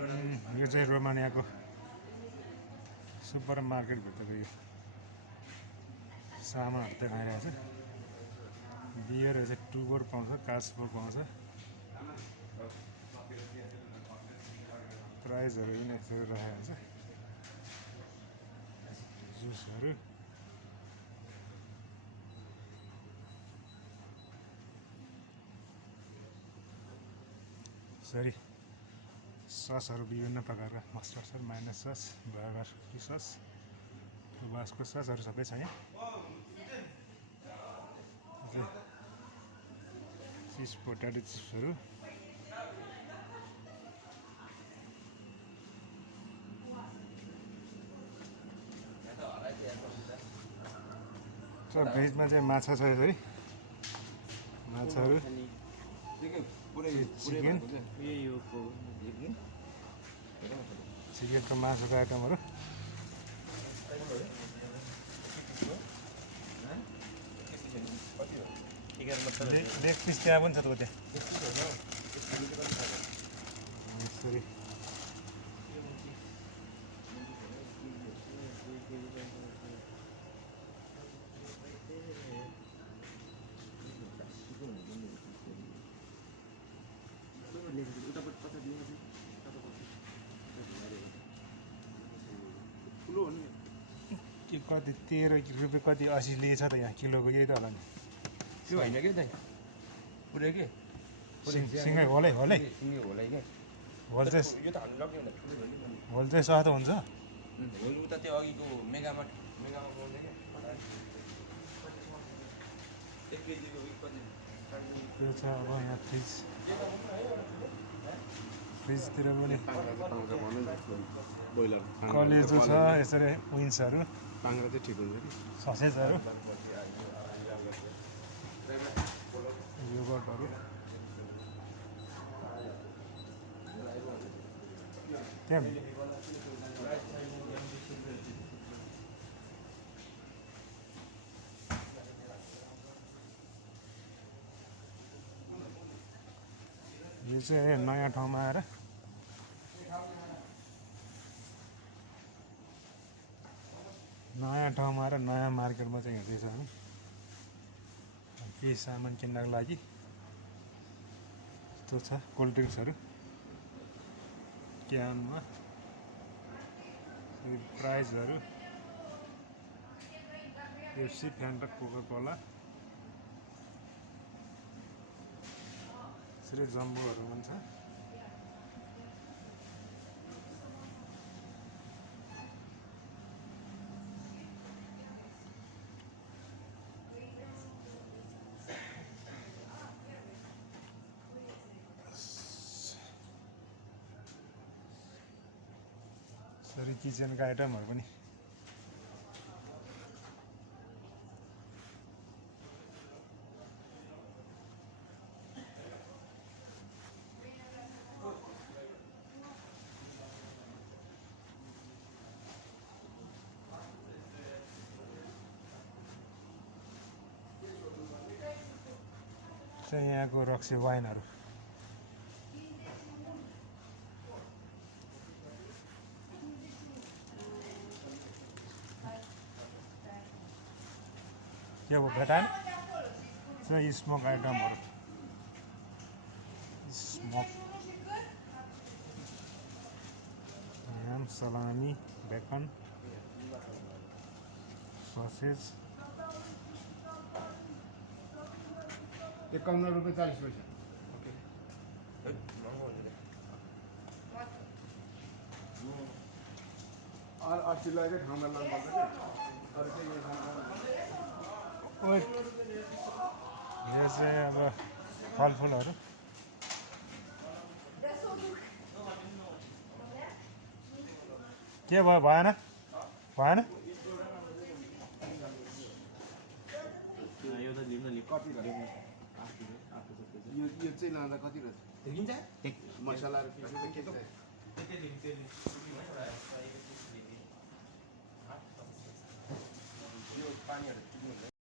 यो चाहिँ रोमानियाको सुपर मार्केटभित्रको यो सामानहरू देखाइरहेको छ। बियरहरू चाहिँ 2-4 पाउँछ, कास्पर पाउँछ। प्राइजहरू पनि यसरी राखेको छ। जुसहरू सरी ससहरू विभिन्न प्रकारका mustard sauce, mayonnaise sauce, burger sauce, tabasco ससहरू सबै छ यहाँ। चिज पोटाटो चिप्सहरू भेजमा चाहिँ माछा छ यसरी माछाहरू चिकनको मासुको आइटमहरू लेग पिस त्यहाँ पनि छ त त्यहाँ यसरी कति 13 रुपियाँ कति 80 लिएछ त यहाँ किलोको यही त होला नि त्यो होइन के दाइ पुरै के सिँगै होलै होलै होल चाहिँ सस्तो हुन्छ होल उता त्यो अघिको मेगामा पाउँछ के 1 केजीको त्यो छ। अब यहाँ फ्रिजतिर पनि कलेजो छ यसरी विन्सहरू पाङ्ग्रा चाहिँ ठिक हुन्छ कि ससेजहरू योगर्टहरू त्यहाँ यो चाहिँ नयाँ ठाउँमा आएर नयाँ मार्केटमा चाहिँ हिँड्दैछ हामी केही सामान किन्नको लागि। यस्तो छ कोल्ड ड्रिङ्क्सहरू क्यानमा प्राइजहरू पेप्सी, फ्यान्टा, कोका कोला यसरी जम्बोहरू पनि छ। यसरी किचनका आइटमहरू पनि यहाँको रक्सी वाइनहरू के हो भेटाएन चाहिँ स्मोक आइटमहरू स्मोक ह्याम, सलामी, बेकन, ससेज 51 रुपियाँ 40 पैसा। और 80 लगे ठाउँमा लानुपर्छ के अरू चाहिँ यो चाहिँ अब फलफुलहरू के भयो भएन कति रह्यो यो चाहिँ लाँदा कति रहेछ मसलाहरू के